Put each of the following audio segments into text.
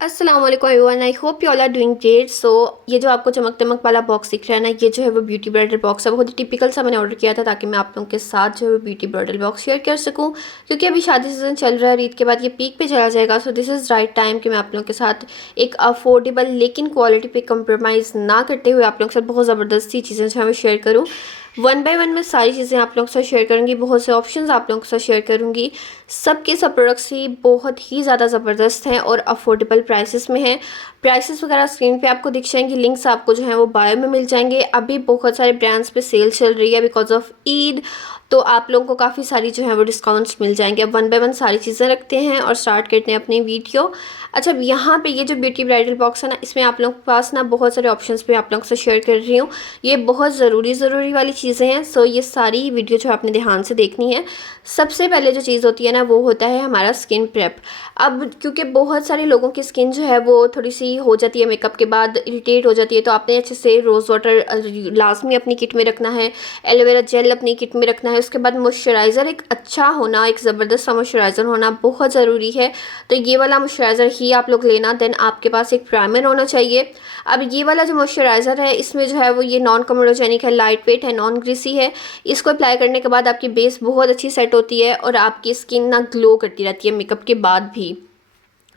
अस्सलाम वालेकुम everyone, I hope you all are doing great. So ये जो आपको चमक दमक वाला बॉक्स दिख रहा है ना, ये जो है वो ब्यूटी ब्राइडल बॉक्स है। बहुत ही टिपिकल सा मैंने ऑर्डर किया था ताकि मैं आप लोगों के साथ जो है वो ब्यूटी ब्राइडल बॉक्स शेयर कर सकूं, क्योंकि अभी शादी सीजन चल रहा है, ईद के बाद ये पीक पे चला जाएगा। So this is right time कि मैं आप लोगों के साथ एक अफोर्डेबल लेकिन क्वालिटी पे कंप्रोमाइज़ ना करते हुए आप लोगों के साथ बहुत ज़बरदस्ती चीज़ें जो है वो शेयर करूँ। वन बाय वन मैं सारी चीज़ें आप लोगों के साथ शेयर करूँगी, बहुत से ऑप्शंस आप लोगों के साथ शेयर करूँगी। सबके सब प्रोडक्ट्स ही बहुत ही ज़्यादा ज़बरदस्त हैं और अफोर्डेबल प्राइसेस में हैं। प्राइसेस वगैरह स्क्रीन पे आपको दिख जाएंगी, लिंक्स आपको जो है वो बायो में मिल जाएंगे। अभी बहुत सारे ब्रांड्स पे सेल चल रही है बिकॉज ऑफ ईद, तो आप लोगों को काफ़ी सारी जो है वो डिस्काउंट्स मिल जाएंगे। अब वन बाय वन सारी चीज़ें रखते हैं और स्टार्ट करते हैं अपनी वीडियो। अच्छा, अब यहाँ पे ये जो ब्यूटी ब्राइडल बॉक्स है ना, इसमें आप लोगों के पास ना बहुत सारे ऑप्शंस पे आप लोगों से शेयर कर रही हूँ। ये बहुत ज़रूरी वाली चीज़ें हैं। सो ये सारी वीडियो जो आपने ध्यान से देखनी है। सबसे पहले जो चीज़ होती है ना, वो होता है हमारा स्किन प्रेप। अब क्योंकि बहुत सारे लोगों की स्किन जो है वो थोड़ी सी हो जाती है मेकअप के बाद, इरिटेट हो जाती है, तो आपने अच्छे से रोज़ वाटर लाजमी अपनी किट में रखना है, एलोवेरा जेल अपनी किट में रखना है। उसके बाद मॉइस्चराइज़र एक अच्छा होना, एक ज़बरदस्त सा मॉइस्चराइज़र होना बहुत ज़रूरी है। तो ये वाला मॉइस्चराइज़र ही आप लोग लेना। देन आपके पास एक प्राइमर होना चाहिए। अब ये वाला जो मॉइस्चराइज़र है, इसमें जो है वो ये नॉन कमोडोजेनिक है, लाइट वेट है, नॉन ग्रीसी है। इसको अप्लाई करने के बाद आपकी बेस बहुत अच्छी सेट होती है और आपकी स्किन ना ग्लो करती रहती है मेकअप के बाद भी।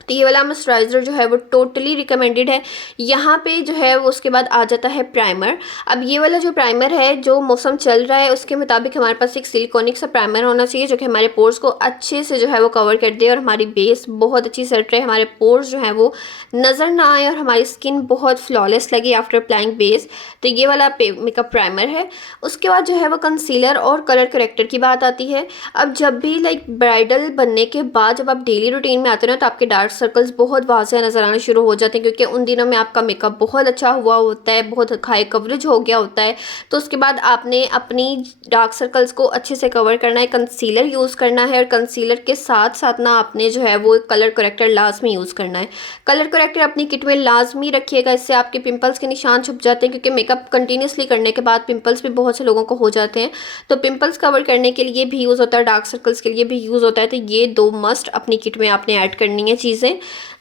तो ये वाला मॉइस्चराइज़र जो है वो टोटली रिकमेंडेड है। यहाँ पे जो है वो उसके बाद आ जाता है प्राइमर। अब ये वाला जो प्राइमर है, जो मौसम चल रहा है उसके मुताबिक हमारे पास एक सिलिकॉनिक सा प्राइमर होना चाहिए जो कि हमारे पोर्स को अच्छे से जो है वो कवर कर दे और हमारी बेस बहुत अच्छी सेट रहे, हमारे पोर्स जो है वो नज़र ना आए और हमारी स्किन बहुत फ्लॉलेस लगे आफ्टर अप्लाइंग बेस। तो ये वाला मेकअप प्राइमर है। उसके बाद जो है वो कंसीलर और कलर करेक्टर की बात आती है। अब जब भी लाइक ब्राइडल बनने के बाद जब आप डेली रूटीन में आते हो ना, तो आपके डार्क सर्कल्स बहुत वाज़ेह नज़र आने शुरू हो जाते हैं, क्योंकि उन दिनों में आपका मेकअप बहुत अच्छा हुआ होता है, बहुत हाई कवरेज हो गया होता है। तो उसके बाद आपने अपनी डार्क सर्कल्स को अच्छे से कवर करना है, कंसीलर यूज़ करना है और कंसीलर के साथ साथ ना आपने जो है वो कलर करेक्टर लाजमी यूज़ करना है। कलर करेक्टर अपनी किट में लाजमी रखिएगा, इससे आपके पिंपल्स के निशान छुप जाते हैं, क्योंकि मेकअप कंटिन्यूसली करने के बाद पिंपल्स भी बहुत से लोगों को हो जाते हैं। तो पिंपल्स कवर करने के लिए भी यूज़ होता है, डार्क सर्कल्स के लिए भी यूज़ होता है। तो ये दो मस्ट अपनी किट में आपने ऐड करनी है चीज़ें।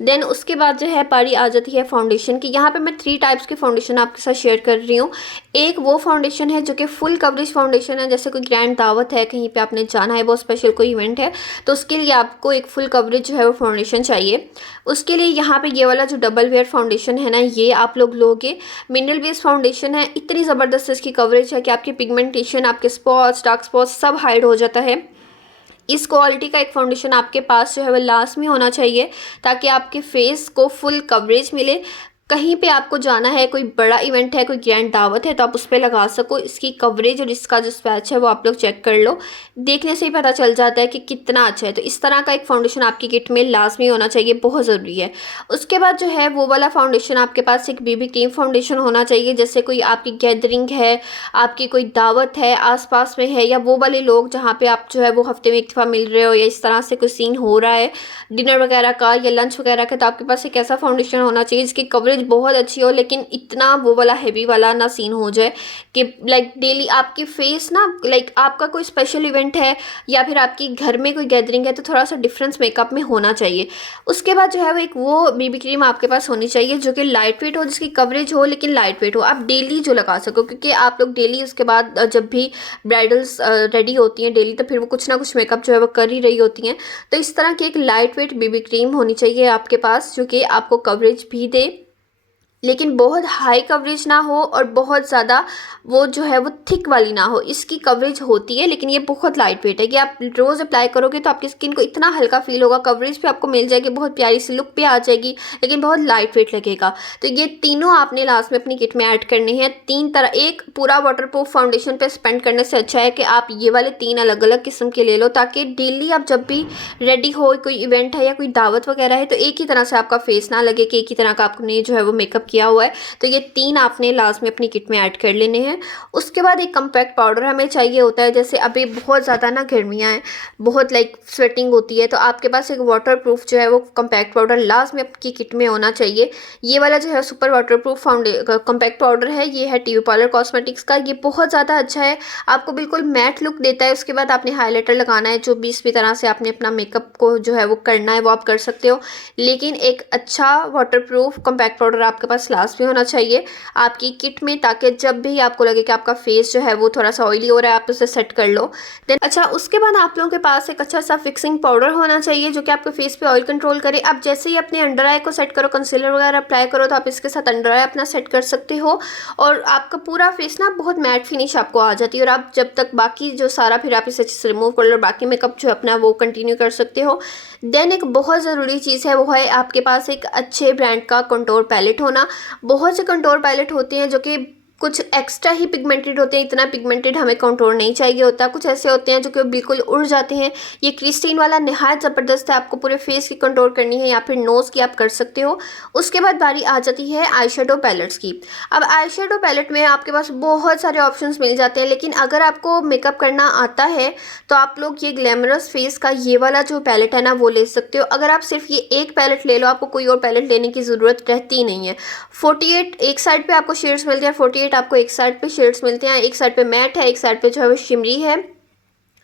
देन उसके बाद जो है पारी आ जाती है फाउंडेशन की। यहाँ पे मैं 3 टाइप्स की फाउंडेशन आपके साथ शेयर कर रही हूँ। एक वो फाउंडेशन है जो कि फुल कवरेज फाउंडेशन है, जैसे कोई ग्रैंड दावत है, कहीं पे आपने जाना है, बहुत स्पेशल कोई इवेंट है, तो उसके लिए आपको एक फुल कवरेज जो है वो फाउंडेशन चाहिए। उसके लिए यहाँ पे ये वाला जो डबल वेयर फाउंडेशन है ना, ये आप लोग लोगे। मिनरल बेस्ड फाउंडेशन है, इतनी ज़बरदस्त इसकी कवरेज है कि आपकी पिगमेंटेशन, आपके स्पॉट्स, डार्क स्पॉट्स सब हाइड हो जाता है। इस क्वालिटी का एक फाउंडेशन आपके पास जो है वो लास्ट में होना चाहिए, ताकि आपके फेस को फुल कवरेज मिले। कहीं पे आपको जाना है, कोई बड़ा इवेंट है, कोई ग्रैंड दावत है, तो आप उस पर लगा सको। इसकी कवरेज और इसका जो स्वैच है वो आप लोग चेक कर लो, देखने से ही पता चल जाता है कि कितना अच्छा है। तो इस तरह का एक फाउंडेशन आपकी किट में लाजमी होना चाहिए, बहुत ज़रूरी है। उसके बाद जो है वो वाला फाउंडेशन आपके पास एक बीबी क्रीम फाउंडेशन होना चाहिए, जैसे कोई आपकी गैदरिंग है, आपकी कोई दावत है आसपास में है, या वो वाले लोग जहाँ पे आप जो है वो हफ्ते में एक दफ़ा मिल रहे हो, या इस तरह से कोई सीन हो रहा है डिनर वगैरह का या लंच वगैरह का, तो आपके पास एक ऐसा फाउंडेशन होना चाहिए जिसकी कवरेज बहुत अच्छी हो, लेकिन इतना वो वाला हैवी वाला ना सीन हो जाए कि लाइक डेली आपकी फेस ना, लाइक आपका कोई स्पेशल इवेंट है या फिर आपकी घर में कोई गैदरिंग है, तो थोड़ा सा डिफरेंस मेकअप में होना चाहिए। उसके बाद जो है वो एक वो बीबी क्रीम आपके पास होनी चाहिए जो कि लाइट वेट हो, जिसकी कवरेज हो लेकिन लाइट वेट हो, आप डेली जो लगा सको, क्योंकि आप लोग डेली उसके बाद जब भी ब्राइडल्स रेडी होती हैं डेली, तो फिर वो कुछ ना कुछ मेकअप जो है वो कर ही रही होती हैं। तो इस तरह की एक लाइट वेट बीबी क्रीम होनी चाहिए आपके पास, जो कि आपको कवरेज भी दे लेकिन बहुत हाई कवरेज ना हो और बहुत ज़्यादा वो जो है वो थिक वाली ना हो। इसकी कवरेज होती है लेकिन ये बहुत लाइट वेट है कि आप रोज़ अप्लाई करोगे तो आपकी स्किन को इतना हल्का फील होगा, कवरेज भी आपको मिल जाएगी, बहुत प्यारी सी लुक भी आ जाएगी, लेकिन बहुत लाइट वेट लगेगा। तो ये तीनों आपने लास्ट में अपनी किट में ऐड करने हैं। 3 तरह, एक पूरा वाटरप्रूफ फाउंडेशन पे स्पेंड करने से अच्छा है कि आप ये वाले 3 अलग अलग किस्म के ले लो, ताकि डेली आप जब भी रेडी हो, कोई इवेंट है या कोई दावत वगैरह है, तो एक ही तरह से आपका फेस ना लगे कि एक ही तरह का आपने जो है वो मेकअप किया हुआ है। तो ये 3 आपने लास्ट में अपनी किट में ऐड कर लेने हैं। उसके बाद एक कॉम्पैक्ट पाउडर हमें चाहिए होता है। जैसे अभी बहुत ज़्यादा ना गर्मियाँ हैं, बहुत लाइक स्वेटिंग होती है, तो आपके पास एक वाटरप्रूफ जो है वो कॉम्पैक्ट पाउडर लास्ट में आपकी किट में होना चाहिए। ये वाला जो है सुपर वाटरप्रूफ कॉम्पैक्ट पाउडर है, ये है टीवी पार्लर कॉस्मेटिक्स का। ये बहुत ज़्यादा अच्छा है, आपको बिल्कुल मैट लुक देता है। उसके बाद आपने हाइलाइटर लगाना है, जो भी तरह से आपने अपना मेकअप को जो है वो करना है वो आप कर सकते हो, लेकिन एक अच्छा वाटरप्रूफ कॉम्पैक्ट पाउडर आपके पास लास्ट में होना चाहिए आपकी किट में, ताकि जब भी आपको लगे कि आपका फेस जो है वो थोड़ा सा ऑयली हो रहा है आप उसे सेट कर लो। देन अच्छा, उसके बाद आप लोगों के पास एक अच्छा सा फिक्सिंग पाउडर होना चाहिए जो कि आपके फेस पे ऑयल कंट्रोल करे। आप जैसे ही अपने अंडर आई को सेट करो, कंसीलर वगैरह अप्लाई करो, तो आप इसके साथ अंडर आई अपना सेट कर सकते हो और आपका पूरा फेस ना बहुत मैट फिनिश आपको आ जाती है। और आप जब तक बाकी जो सारा फिर आप इसे अच्छे से रिमूव कर लो और बाकी मेकअप जो अपना वो कंटिन्यू कर सकते हो। देन एक बहुत ज़रूरी चीज़ है, वो है आपके पास एक अच्छे ब्रांड का कंटूर पैलेट होना। बहुत से कंटूर पैलेट होते हैं जो कि कुछ एक्स्ट्रा ही पिगमेंटेड होते हैं, इतना पिगमेंटेड हमें कंटूर नहीं चाहिए होता। कुछ ऐसे होते हैं जो कि बिल्कुल उड़ जाते हैं। ये क्रिस्टीन वाला नहायत ज़बरदस्त है, आपको पूरे फेस की कंटूर करनी है या फिर नोज़ की आप कर सकते हो। उसके बाद बारी आ जाती है आई शेडो पैलेट्स की। अब आई शेडो पैलेट में आपके पास बहुत सारे ऑप्शंस मिल जाते हैं, लेकिन अगर आपको मेकअप करना आता है तो आप लोग ये ग्लैमरस फेस का ये वाला जो पैलेट है ना वो ले सकते हो। अगर आप सिर्फ ये एक पैलेट ले लो, आपको कोई और पैलेट लेने की ज़रूरत रहती नहीं है। 48 एक साइड पे आपको शेड्स मिलते हैं, 48 आपको एक साइड पे शेड्स मिलते हैं। एक साइड पे मैट है, एक साइड पे जो है वो शिमरी है।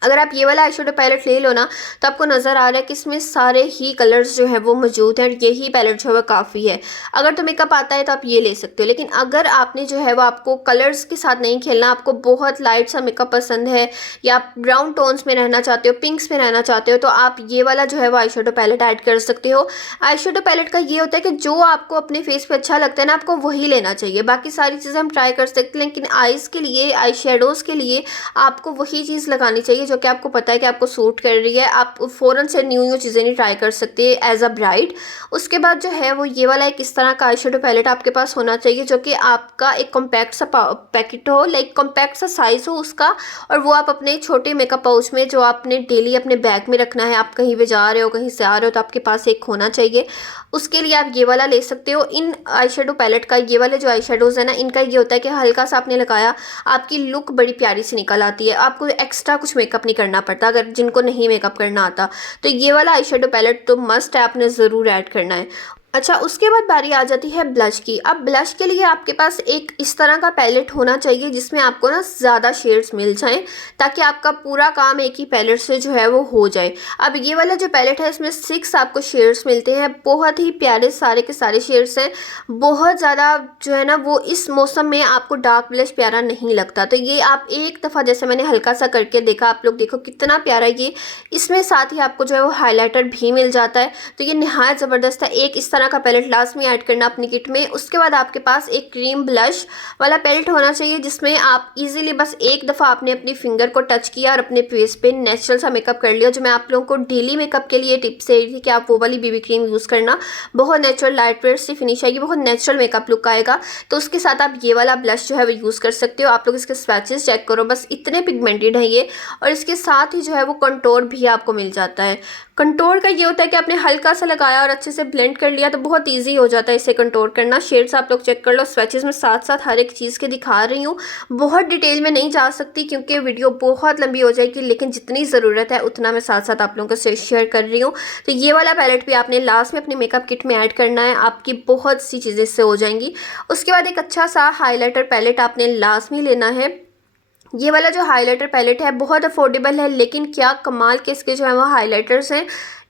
अगर आप ये वाला आई शेडो पैलेट ले लो ना, तो आपको नज़र आ रहा है कि इसमें सारे ही कलर्स जो है वो मौजूद हैं और यही पैलेट जो है वो काफ़ी है। अगर तो मेकअप आता है तो आप ये ले सकते हो, लेकिन अगर आपने जो है वो आपको कलर्स के साथ नहीं खेलना, आपको बहुत लाइट सा मेकअप पसंद है या आप ब्राउन टोन्स में रहना चाहते हो, पिंक्स में रहना चाहते हो, तो आप ये वाला जो है वो आई शेडो पैलेट ऐड कर सकते हो। आई शेडो पैलेट का ये होता है कि जो आपको अपने फेस पे अच्छा लगता है ना, आपको वही लेना चाहिए। बाकी सारी चीज़ें हम ट्राई कर सकते हैं, लेकिन आइज़ के लिए, आई शेडोज़ के लिए आपको वही चीज़ लगानी चाहिए जो कि आपको पता है कि आपको सूट कर रही है। आप फ़ौरन से न्यू चीज़ें नहीं ट्राई कर सकते एज अ ब्राइड। उसके बाद जो है वो ये वाला एक इस तरह का आई शेडो पैलेट आपके पास होना चाहिए जो कि आपका एक कॉम्पैक्ट सा पैकेट हो, लाइक कॉम्पैक्ट सा साइज़ हो उसका, और वो आप अपने छोटे मेकअप पाउच में जो आपने डेली अपने बैग में रखना है, आप कहीं भी जा रहे हो, कहीं से आ रहे हो, तो आपके पास एक होना चाहिए। उसके लिए आप ये वाला ले सकते हो। इन आई शेडो पैलेट का ये वाले जो आई शेडोज़ है ना, इनका ये होता है कि हल्का सा आपने लगाया, आपकी लुक बड़ी प्यारी सी निकल आती है, आपको एक्स्ट्रा कुछ मेकअप नहीं करना पड़ता अगर जिनको नहीं मेकअप करना आता। तो ये वाला आई शेडो पैलेट तो मस्ट है, आपने ज़रूर ऐड करना है। अच्छा, उसके बाद बारी आ जाती है ब्लश की। अब ब्लश के लिए आपके पास एक इस तरह का पैलेट होना चाहिए जिसमें आपको ना ज़्यादा शेड्स मिल जाएं, ताकि आपका पूरा काम एक ही पैलेट से जो है वो हो जाए। अब ये वाला जो पैलेट है इसमें 6 आपको शेड्स मिलते हैं, बहुत ही प्यारे सारे के सारे शेड्स हैं। बहुत ज़्यादा जो है ना वो इस मौसम में आपको डार्क ब्लश प्यारा नहीं लगता, तो ये आप एक दफ़ा जैसे मैंने हल्का सा करके देखा, आप लोग देखो कितना प्यारा ये। इसमें साथ ही आपको जो है वो हाईलाइटर भी मिल जाता है, तो ये नहायत ज़बरदस्त है। एक इस तरह का पैलेट लास्ट में ऐड करना अपनी किट में। उसके बाद आपके पास एक क्रीम ब्लश वाला पैलेट होना चाहिए जिसमें आप इजीली बस एक दफ़ा आपने अपनी फिंगर को टच किया और अपने फेस पे नेचुरल सा मेकअप कर लिया। जो मैं आप लोगों को डेली मेकअप के लिए टिप्स दे रही थी कि आप वो वाली बीबी क्रीम यूज़ करना, बहुत नेचुरल लाइट वेट सी फिनिश आएगी, बहुत नेचुरल मेकअप लुक आएगा। तो उसके साथ आप ये वाला ब्लश जो है वो यूज़ कर सकते हो। आप लोग इसके स्वैचेस चेक करो, बस इतने पिगमेंटेड है ये, और इसके साथ ही जो है वो कंटूर भी आपको मिल जाता है। कंटूर का ये होता है कि आपने हल्का सा लगाया और अच्छे से ब्लेंड कर लिया तो बहुत इजी हो जाता है इसे कंटूर करना। शेड्स आप लोग चेक कर लो, स्वैचेस में साथ साथ हर एक चीज़ के दिखा रही हूँ। बहुत डिटेल में नहीं जा सकती क्योंकि वीडियो बहुत लंबी हो जाएगी, लेकिन जितनी ज़रूरत है उतना मैं साथ साथ आप लोगों को शेयर कर रही हूँ। तो ये वाला पैलेट भी आपने लास्ट में अपनी मेकअप किट में ऐड करना है, आपकी बहुत सी चीज़ें इससे हो जाएंगी। उसके बाद एक अच्छा सा हाईलाइटर पैलेट आपने लास्ट में लेना है। ये वाला जो हाइलाइटर पैलेट है बहुत अफोर्डेबल है, लेकिन क्या कमाल के इसके जो है वो हाइलाइटर्स हैं,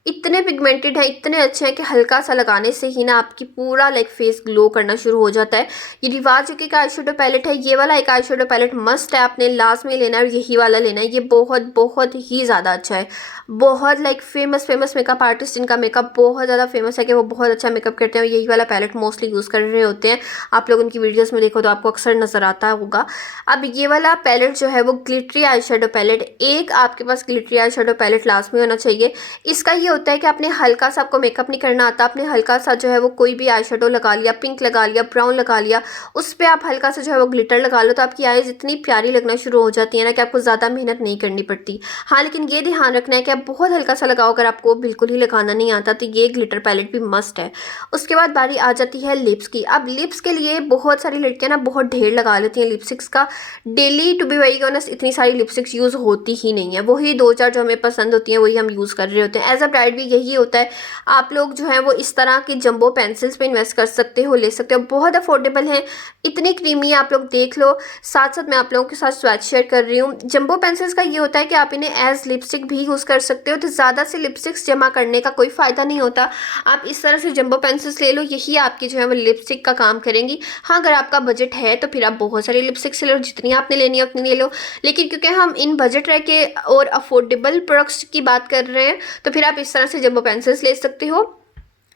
इतने पिगमेंटेड हैं, इतने अच्छे हैं कि हल्का सा लगाने से ही ना आपकी पूरा लाइक फेस ग्लो करना शुरू हो जाता है। ये रिवाज यूके का आई शेडो पैलेट है, ये वाला एक आई शेडो पैलेट मस्ट है, आपने लास्ट में लेना है और यही वाला लेना है। ये बहुत बहुत ही ज़्यादा अच्छा है। बहुत लाइक फेमस मेकअप आर्टिस्ट जिनका मेकअप बहुत ज़्यादा फेमस है कि वो बहुत अच्छा मेकअप करते हैं, यही वाला पैलेट मोस्टली यूज़ कर रहे होते हैं। आप लोग उनकी वीडियोज़ में देखो तो आपको अक्सर नज़र आता होगा। अब ये वाला पैलेट जो है वो ग्लिटरी आई शेडो पैलेट, एक आपके पास glittery eye shadow palette last में होना चाहिए। इसका ये होता है कि आपने हल्का सा, आपको मेकअप नहीं करना आता, आपने हल्का सा जो है वो कोई भी आई शेडो लगा लिया, पिंक लगा लिया, ब्राउन लगा लिया, उस पे आप हल्का सा जो है वो ग्लिटर लगा लो, तो आपकी आईज़ इतनी प्यारी लगना शुरू हो जाती है ना कि आपको ज़्यादा मेहनत नहीं करनी पड़ती। हाँ, लेकिन ये ध्यान रखना है कि आप बहुत हल्का सा लगाओ, अगर आपको बिल्कुल ही लगाना नहीं आता तो ये ग्लिटर पैलेट भी मस्ट है। उसके बाद बारी आ जाती है लिप्स की। अब लिप्स के लिए बहुत सारी लड़कियाँ ना बहुत ढेर लगा लेती हैं लिपस्टिक्स का। Daily to be very honest इतनी सारी लिपस्टिक्स यूज़ होती ही नहीं है, वही 2-4 जो हमें पसंद होती हैं वही हम यूज़ कर रहे होते हैं। एज अ ब्राइड भी यही होता है। आप लोग जो है वो इस तरह की जंबो पेंसिल्स पे इन्वेस्ट कर सकते हो, ले सकते हो, बहुत अफोर्डेबल हैं, इतनी क्रीमी आप लोग देख लो। साथ साथ मैं आप लोगों के साथ स्वैच शेयर कर रही हूँ। जंबो पेंसिल्स का ये होता है कि आप इन्हें एज लिपस्टिक भी यूज़ कर सकते हो, तो ज़्यादा से लिपस्टिक्स जमा करने का कोई फ़ायदा नहीं होता। आप इस तरह से जंबो पेंसिल्स ले लो, यही आपकी जो है वो लिपस्टिक का काम करेंगी। हाँ, अगर आपका बजट है तो फिर आप बहुत सारी लिपस्टिक्स ले लो, जितनी आपने लेनी है उतनी ले लो। लेकिन क्योंकि हम इन बजट रह के और अफोर्डेबल प्रोडक्ट्स की बात कर रहे हैं, तो फिर आप इस तरह से जंबो पेंसिल्स ले सकते हो।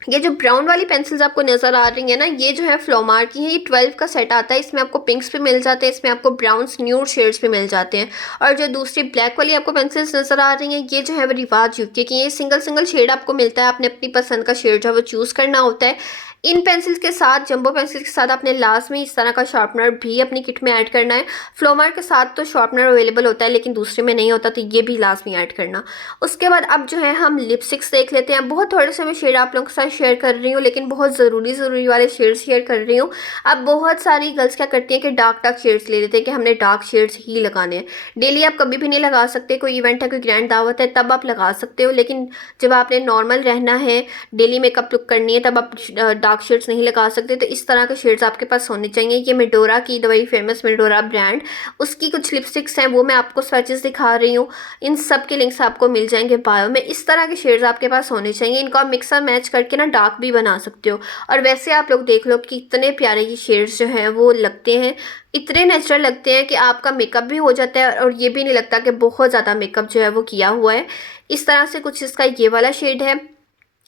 ये जो ब्राउन वाली पेंसिल्स आपको नज़र आ रही है ना, ये जो है फ्लोमार की है। ये 12 का सेट आता है, इसमें आपको पिंक्स भी मिल जाते हैं, इसमें आपको ब्राउन्स न्यूड शेड्स भी मिल जाते हैं। और जो दूसरी ब्लैक वाली आपको पेंसिल्स नज़र आ रही हैं, ये जो है वो रिवाज यूके की, ये सिंगल सिंगल शेड आपको मिलता है, आपने अपनी पसंद का शेड जो है वो चूज़ करना होता है। इन पेंसिल्स के साथ, जंबो पेंसिल्स के साथ, आपने लास्ट में इस तरह का शार्पनर भी अपनी किट में ऐड करना है। फ्लोमार के साथ तो शार्पनर अवेलेबल होता है, लेकिन दूसरे में नहीं होता, तो ये भी लास्ट में ऐड करना। उसके बाद अब जो है हम लिपस्टिक्स देख लेते हैं। बहुत थोड़े से मैं शेड आप लोगों के साथ शेयर कर रही हूँ, लेकिन बहुत ज़रूरी वाले शेड शेयर कर रही हूँ। अब बहुत सारी गर्ल्स क्या करती हैं कि डार्क शेड्स ले लेते हैं कि हमने डार्क शेड्स ही लगाने हैं। डेली आप कभी भी नहीं लगा सकते, कोई इवेंट है, कोई ग्रैंड दावत है, तब आप लगा सकते हो। लेकिन जब आपने नॉर्मल रहना है, डेली मेकअप लुक करनी है, तब आप डार्क शेड्स नहीं लगा सकते। तो इस तरह के शेड्स आपके पास होने चाहिए। ये मेडोरा की दवाई, फेमस मेडोरा ब्रांड, उसकी कुछ लिपस्टिक्स हैं, वो मैं आपको स्वैचेस दिखा रही हूँ। इन सब के लिंक्स आपको मिल जाएंगे बायो में। इस तरह के शेड्स आपके पास होने चाहिए। इनको आप मिक्स और मैच करके ना डार्क भी बना सकते हो। और वैसे आप लोग देख लो कि इतने प्यारे ये शेड्स जो हैं वो लगते हैं, इतने नेचुरल लगते हैं कि आपका मेकअप भी हो जाता है और ये भी नहीं लगता कि बहुत ज़्यादा मेकअप जो है वो किया हुआ है। इस तरह से कुछ इसका ये वाला शेड है।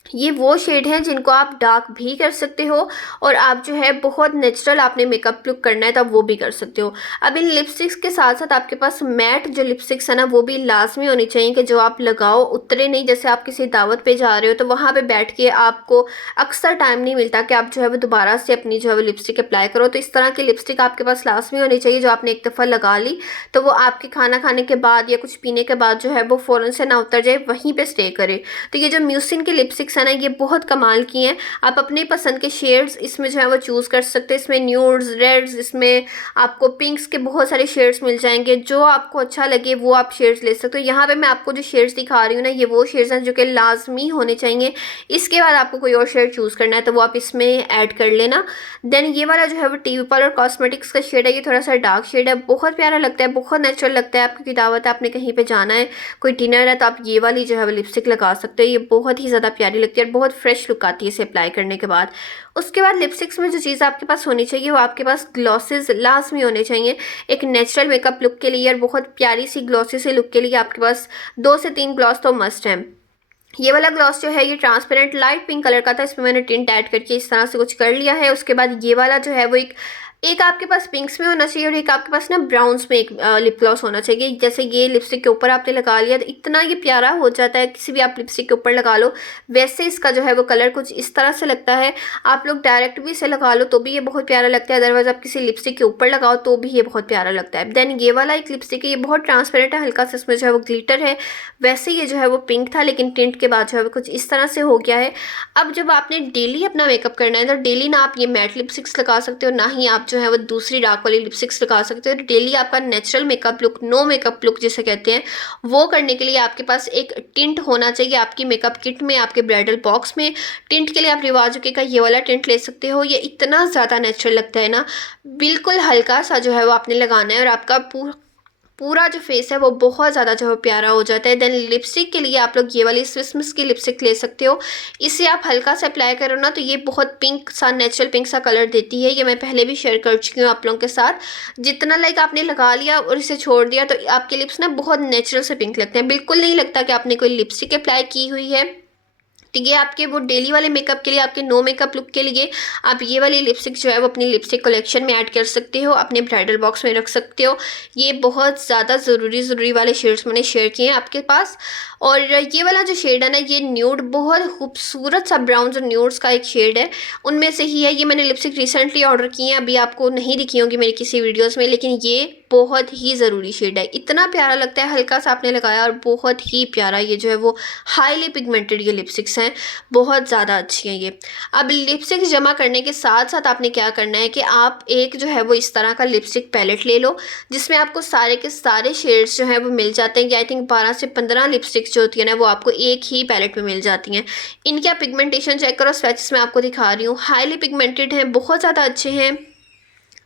ये वो शेड हैं जिनको आप डार्क भी कर सकते हो, और आप जो है बहुत नेचुरल आपने मेकअप लुक करना है तब वो भी कर सकते हो। अब इन लिपस्टिक्स के साथ साथ आपके पास मैट जो लिपस्टिक्स है ना, वो भी लाजमी होनी चाहिए कि जो आप लगाओ उतरे नहीं। जैसे आप किसी दावत पे जा रहे हो तो वहाँ पे बैठ के आपको अक्सर टाइम नहीं मिलता कि आप जो है वो दोबारा से अपनी जो है वो लिपस्टिक अप्लाई करो। तो इस तरह की लिपस्टिक आपके पास लाजमी होनी चाहिए, जो आपने एक दफ़ा लगा ली तो वो आपके खाना खाने के बाद या कुछ पीने के बाद जो है वो फ़ौरन से ना उतर जाए, वहीं पर स्टे करे। तो ये जो म्यूसिन की लिपस्टिक्स है ना, ये बहुत कमाल की हैं। आप अपनी पसंद के शेड्स इसमें जो है वो चूज़ कर सकते हैं। इसमें न्यूड्स, रेड्स, इसमें आपको पिंक्स के बहुत सारे शेड्स मिल जाएंगे। जो आपको अच्छा लगे वो आप शेड्स ले सकते हो। यहाँ पे मैं आपको जो शेड्स दिखा रही हूँ ना, ये वो शेड्स हैं जो कि लाजमी होने चाहिए। इसके बाद आपको कोई और शेड चूज़ करना है तो वो आप इसमें ऐड कर लेना। देन ये वाला जो है वो टी पार्लर कॉस्मेटिक्स का शेड है। ये थोड़ा सा डार्क शेड है, बहुत प्यारा लगता है, बहुत नेचुरल लगता है। आपकी दावत है, आपने कहीं पे जाना है, कोई डिनर है, तो आप ये वाली जो है वो लिपस्टिक लगा सकते हो। ये बहुत ही ज़्यादा प्यारी लगती है और बहुत फ्रेश लुक आती है इसे अप्लाई करने के बाद। उसके बाद लिपस्टिक्स में जो चीज़ आपके पास होनी चाहिए वो आपके पास ग्लॉसेस लाजमी होने चाहिए। एक नेचुरल मेकअप लुक के लिए और बहुत प्यारी सी ग्लॉसी सी लुक के लिए आपके पास 2 से 3 ग्लॉस तो मस्ट है। ये वाला ग्लॉस जो है ये ट्रांसपेरेंट लाइट पिंक कलर का था, इसमें मैंने टिंट ऐड करके इस तरह से कुछ कर लिया है। उसके बाद ये वाला जो है वो एक आपके पास पिंक्स में होना चाहिए और एक आपके पास ना ब्राउन्स में एक लिप ग्लॉस होना चाहिए। जैसे ये लिपस्टिक के ऊपर आपने लगा लिया तो इतना ये प्यारा हो जाता है, किसी भी आप लिपस्टिक के ऊपर लगा लो। वैसे इसका जो है वो कलर कुछ इस तरह से लगता है। आप लोग डायरेक्ट भी इसे लगा लो तो भी ये बहुत प्यारा लगता है, अदरवाइज आप किसी लिपस्टिक के ऊपर लगाओ तो भी ये बहुत प्यारा लगता है। देन ये वाला एक लिपस्टिक है, ये बहुत ट्रांसपेरेंट है, हल्का सा इसमें जो है वो ग्लिटर है। वैसे ये जो है वो पिंक था, लेकिन टिंट के बाद जो है वो कुछ इस तरह से हो गया है। अब जब आपने डेली अपना मेकअप करना है तो डेली ना आप ये मैट लिपस्टिक्स लगा सकते हो, ना ही आप जो है वो दूसरी डार्क वाली लिपस्टिक्स लगा सकते हो। डेली आपका natural makeup look, no makeup look जिसे कहते हैं, वो करने के लिए आपके पास एक टिंट होना चाहिए आपकी मेकअप किट में, आपके ब्राइडल बॉक्स में। टिंट के लिए आप रिवाज का ये वाला टिंट ले सकते हो। ये इतना ज़्यादा नेचुरल लगता है ना, बिल्कुल हल्का सा जो है वो आपने लगाना है और आपका पूरा जो फेस है वो बहुत ज़्यादा जो है प्यारा हो जाता है। देन लिपस्टिक के लिए आप लोग ये वाली स्विस मिस की लिपस्टिक ले सकते हो। इसे आप हल्का से अप्लाई करो ना तो ये बहुत पिंक सा, नेचुरल पिंक सा कलर देती है। ये मैं पहले भी शेयर कर चुकी हूँ आप लोगों के साथ। जितना लाइक आपने लगा लिया और इसे छोड़ दिया तो आपके लिप्स ना बहुत नेचुरल से पिंक लगते हैं, बिल्कुल नहीं लगता कि आपने कोई लिपस्टिक अप्लाई की हुई है। तो ये आपके वो डेली वाले मेकअप के लिए, आपके नो मेकअप लुक के लिए आप ये वाली लिपस्टिक जो है वो अपनी लिपस्टिक कलेक्शन में ऐड कर सकते हो, अपने ब्राइडल बॉक्स में रख सकते हो। ये बहुत ज़्यादा ज़रूरी वाले शेड्स मैंने शेयर किए हैं आपके पास। और ये वाला जो शेड है ना, ये न्यूड, बहुत खूबसूरत सा ब्राउन और न्यूड्स का एक शेड है, उनमें से ही है। ये मैंने लिपस्टिक रिसेंटली ऑर्डर की है, अभी आपको नहीं दिखी होंगी मेरी किसी वीडियोज़ में, लेकिन ये बहुत ही ज़रूरी शेड है। इतना प्यारा लगता है, हल्का सा आपने लगाया और बहुत ही प्यारा ये जो है वो हाईली पिगमेंटेड ये लिपस्टिक्स हैं, बहुत ज़्यादा अच्छी हैं ये। अब लिपस्टिक्स जमा करने के साथ साथ आपने क्या करना है कि आप एक जो है वो इस तरह का लिपस्टिक पैलेट ले लो, जिसमें आपको सारे के सारे शेड्स जो हैं वो मिल जाते हैं। आई थिंक 12 से 15 लिपस्टिक्स जो होती है ना वो आपको एक ही पैलेट में मिल जाती हैं। इनका पिगमेंटेशन चेक करो, स्वैचेस मैं आपको दिखा रही हूँ, हाईली पिगमेंटेड हैं, बहुत ज़्यादा अच्छे हैं।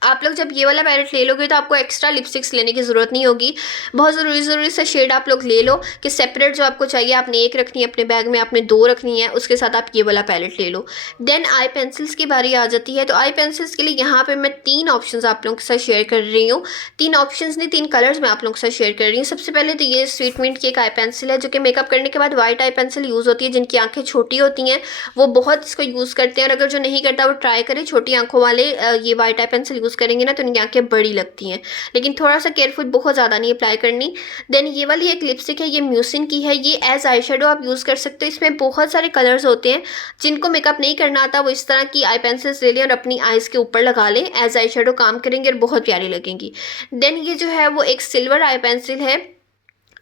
आप लोग जब ये वाला पैलेट ले लोगे तो आपको एक्स्ट्रा लिपस्टिक्स लेने की ज़रूरत नहीं होगी। बहुत ज़रूरी से शेड आप लोग ले लो कि सेपरेट जो आपको चाहिए, आपने एक रखनी है अपने बैग में, आपने 2 रखनी है, उसके साथ आप ये वाला पैलेट ले लो। देन आई पेंसिल्स की बारी आ जाती है। तो आई पेंसिल्स के लिए यहाँ पे मैं 3 ऑप्शंस आप लोगों के साथ शेयर कर रही हूँ। 3 ऑप्शंस नहीं, 3 कलर्स मैं आप लोगों के साथ शेयर कर रही हूँ। सबसे पहले तो ये स्वीट मिंट की एक आई पेंसिल है, जो कि मेकअप करने के बाद वाइट आई पेंसिल यूज़ होती है। जिनकी आँखें छोटी होती हैं वो बहुत इसको यूज़ करते हैं, और अगर जो नहीं करता वो ट्राई करे, छोटी आँखों वाले ये वाइट आई पेंसिल यूज़ करेंगे ना तो उनकी आँखें बड़ी लगती हैं, लेकिन थोड़ा सा केयरफुल, बहुत ज़्यादा नहीं अप्लाई करनी। देन ये वाली एक लिपस्टिक है, ये म्यूसिन की है, ये एज आई शेडो आप यूज़ कर सकते हो। इसमें बहुत सारे कलर्स होते हैं, जिनको मेकअप नहीं करना आता वो इस तरह की आई पेंसिल्स ले लें और अपनी आइज़ के ऊपर लगा लें, एज आई शेडो काम करेंगे और बहुत प्यारी लगेंगी। देन ये जो है वो एक सिल्वर आई पेंसिल है,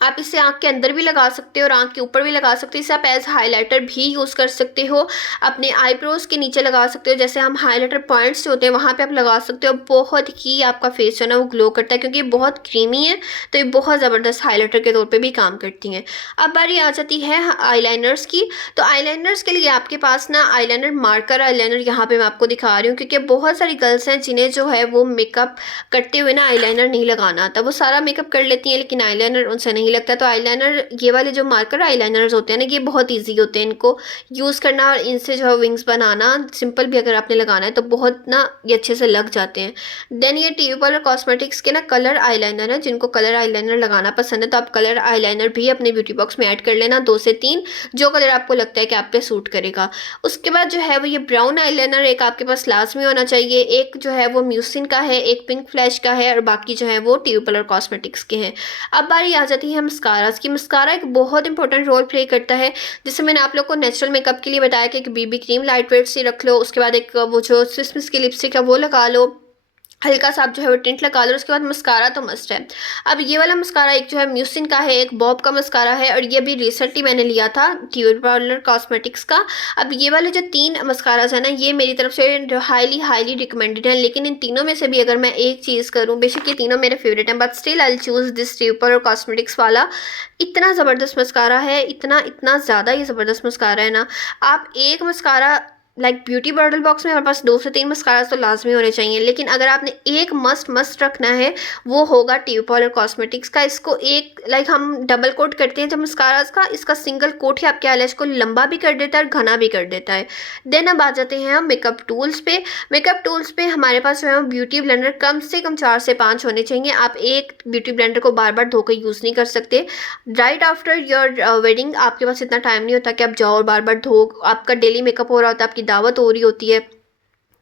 आप इसे आँख के अंदर भी लगा सकते हो और आँख के ऊपर भी लगा सकते हो। इसे आप एज हाइलाइटर भी यूज़ कर सकते हो, अपने आईब्रोज़ के नीचे लगा सकते हो, जैसे हम हाइलाइटर पॉइंट्स जो होते हैं वहाँ पे आप लगा सकते हो। बहुत ही आपका फेस जो है ना वो ग्लो करता है, क्योंकि ये बहुत क्रीमी है, तो ये बहुत ज़बरदस्त हाइलाइटर के तौर पे भी काम करती हैं। अब बारी आ जाती है आईलाइनर्स की। तो आईलाइनर्स के लिए आपके पास ना आईलाइनर मार्कर आईलाइनर यहाँ पे मैं आपको दिखा रही हूँ, क्योंकि बहुत सारी गर्ल्स हैं जिन्हें जो है वो मेकअप करते हुए ना आईलाइनर नहीं लगाना आता। वो सारा मेकअप कर लेती हैं लेकिन आईलाइनर उनसे नहीं लगता। तो आईलाइनर, ये वाले जो मार्कर आईलाइनर्स होते हैं ना, ये बहुत इजी होते हैं इनको यूज़ करना, और इनसे जो है विंग्स बनाना, सिंपल भी अगर आपने लगाना है तो बहुत ना ये अच्छे से लग जाते हैं। देन ये टी कलर कॉस्मेटिक्स के ना कलर आईलाइनर है, जिनको कलर आईलाइनर लगाना पसंद है तो आप कलर आईलाइनर भी अपने ब्यूटी बॉक्स में ऐड कर लेना, 2 से 3, जो कलर आपको लगता है कि आप पे सूट करेगा। उसके बाद जो है वो ये ब्राउन आईलाइनर एक आपके पास लाजमी होना चाहिए, एक जो है वो म्यूसिन का है, एक पिंक फ्लैश का है, और बाकी जो है वो टी कलर कॉस्मेटिक्स के हैं। अब बारी आ जाती है मस्कारास की। मस्कारा एक बहुत इंपॉर्टेंट रोल प्ले करता है। जैसे मैंने आप लोग को नेचुरल मेकअप के लिए बताया कि एक बीबी क्रीम लाइट वेट सी रख लो, उसके बाद एक वो जो स्विस मिस की लिपस्टिक है वो लगा लो, हल्का सा आप जो है वो टिंट लगा लो, उसके बाद मस्कारा तो मस्ट है। अब ये वाला मस्कारा एक जो है म्यूसिन का है, एक बॉब का मस्कारा है, और ये भी रिसेंटली मैंने लिया था ट्यूब पार्लर कॉस्मेटिक्स का। अब ये वाले जो 3 मस्काराज है ना, ये मेरी तरफ से हाईली रिकमेंडेड है, लेकिन इन तीनों में से भी अगर मैं एक चीज़ करूँ, बेशक ये तीनों मेरे फेवरेट हैं, but still I choose this tube parlour cosmetics वाला। इतना ज़बरदस्त मस्कारा है, इतना ज़्यादा ये ज़बरदस्त मस्कारा है ना। आप एक मस्कारा ब्यूटी ब्राइडल बॉक्स में हमारे पास 2 से 3 मस्कारा तो लाजमी होने चाहिए, लेकिन अगर आपने एक मस्ट रखना है वो होगा ट्यूब पार्लर कॉस्मेटिक्स का। इसको एक हम डबल कोट करते हैं जब मस्काराज का, इसका सिंगल कोट ही आपके आईलैश को लंबा भी कर देता है और घना भी कर देता है। देन अब आ जाते हैं हम मेकअप टूल्स पे। मेकअप टूल्स पे हमारे पास जो है ब्यूटी ब्लेंडर कम से कम 4 से 5 होने चाहिए। आप एक ब्यूटी ब्लेंडर को बार बार धोकर यूज़ नहीं कर सकते। राइट आफ्टर योर वेडिंग आपके पास इतना टाइम नहीं होता कि आप जाओ और बार बार धो, आपका डेली मेकअप हो रहा होता है, आपकी दावत हो रही होती है,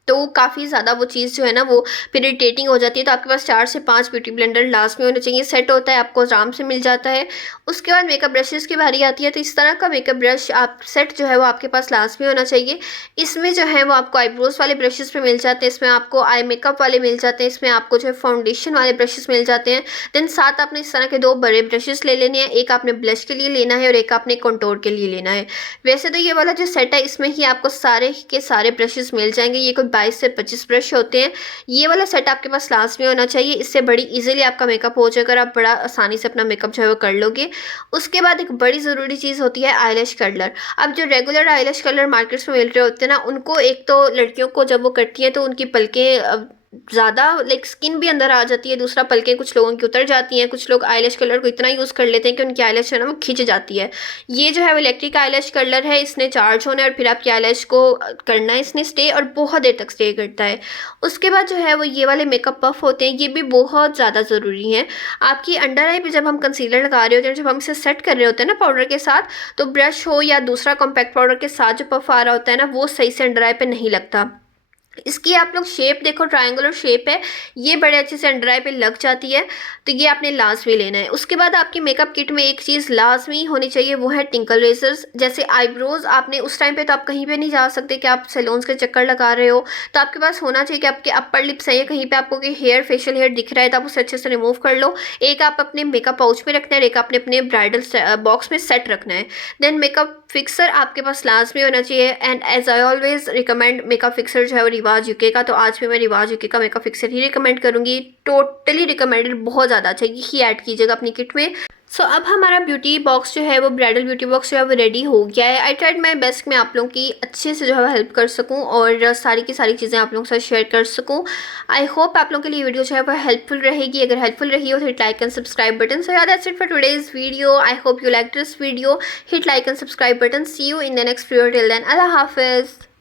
तो काफ़ी ज़्यादा वो चीज़ जो है ना वो फिर इरिटेटिंग हो जाती है। तो आपके पास 4 से 5 ब्यूटी ब्लेंडर लास्ट में होने चाहिए। सेट होता है, आपको आराम से मिल जाता है। उसके बाद मेकअप ब्रशेज़ की बारी आती है। तो इस तरह का मेकअप ब्रश आप सेट जो है वो आपके पास लास्ट में होना चाहिए। इसमें जो है वो आपको आईब्रोज़ वाले ब्रशेज़ पे मिल जाते हैं, इसमें आपको आई मेकअप वाले मिल जाते हैं, इसमें आपको जो है फाउंडेशन वाले ब्रशेज़ मिल जाते हैं। देन साथ आपने इस तरह के 2 बड़े ब्रशेज़ ले लेने हैं, एक आपने ब्लश के लिए लेना है और एक आपने कंटूर के लिए लेना है। वैसे तो ये वाला जो सेट है इसमें ही आपको सारे के सारे ब्रशेज़ मिल जाएंगे। ये कोई 22 से 25 ब्रश होते हैं। ये वाला सेट आपके पास लास्ट में होना चाहिए, इससे बड़ी इजीली आपका मेकअप हो जाएगा, आप बड़ा आसानी से अपना मेकअप जो है वो कर लोगे। उसके बाद एक बड़ी ज़रूरी चीज़ होती है आईलैश कर्लर। अब जो रेगुलर आईलैश कर्लर मार्केट्स में मिल रहे होते हैं ना, उनको एक तो लड़कियों को जब वो करती हैं तो उनकी पलकें ज़्यादा लाइक स्किन भी अंदर आ जाती है, दूसरा पलकें कुछ लोगों की उतर जाती हैं, कुछ लोग आईलैश कलर को इतना यूज़ कर लेते हैं कि उनकी आईलैश है ना वो खिंच जाती है। ये जो है वो इलेक्ट्रिक आईलैश कलर है, इसने चार्ज होना है और फिर आपकी आईलैश को करना है इसने स्टे, और बहुत देर तक स्टे करता है। उसके बाद जो है वो ये वाले मेकअप पफ होते हैं, ये भी बहुत ज़्यादा ज़रूरी हैं। आपकी अंडर आई पे जब हम कंसीलर लगा रहे होते हैं, जब हम इसे सेट कर रहे होते हैं ना पाउडर के साथ, तो ब्रश हो या दूसरा कॉम्पैक्ट पाउडर के साथ जो पफ आ रहा होता है ना, वो सही से अंडर आई पे नहीं लगता। इसकी आप लोग शेप देखो, ट्रायंगुलर शेप है, ये बड़े अच्छे से अंडर आई पे लग जाती है, तो ये आपने लाजमी लेना है। उसके बाद आपकी मेकअप किट में एक चीज़ लाजमी होनी चाहिए, वो है टिंकल रेजर्स। जैसे आईब्रोज आपने उस टाइम पे तो आप कहीं पे नहीं जा सकते कि आप सैलून्स के चक्कर लगा रहे हो, तो आपके पास होना चाहिए कि आपके अपर लिप्स है या कहीं पे आपको कोई हेयर फेशियल हेयर दिख रहा है तो आप उसे अच्छे से रिमूव कर लो। एक आप अपने मेकअप पाउच में रखना है, एक आपने अपने ब्राइडल बॉक्स में सेट रखना है। देन मेकअप फिक्सर आपके पास लाजमी होना चाहिए, and as I always recommend makeup fixer जो है वो रिवाज यूके का, तो आज भी मैं रिवाज यूके का मेकअप फिक्सर ही रिकमेंड करूँगी। टोटली रिकमेंडेड, बहुत ज़्यादा अच्छा, यही ऐड कीजिएगा अपनी किट में। सो अब हमारा ब्यूटी बॉक्स जो है वो ब्राइडल ब्यूटी बॉक्स जो है वो रेडी हो गया है। आई ट्राइड माई बेस्ट मैं आप लोगों की अच्छे से जो है हेल्प कर सकूं और सारी की सारी चीज़ें आप लोगों के साथ शेयर कर सकूं। आई होप आप लोगों के लिए वीडियो जो है वो हेल्पफुल रहेगी। अगर हेल्पफुल रही हो तो hit like and subscribe button. So यार that's it for today's video. I hope you like this video. Hit like and subscribe button. See you in the next video. Till then अल्लाह हाफिज़।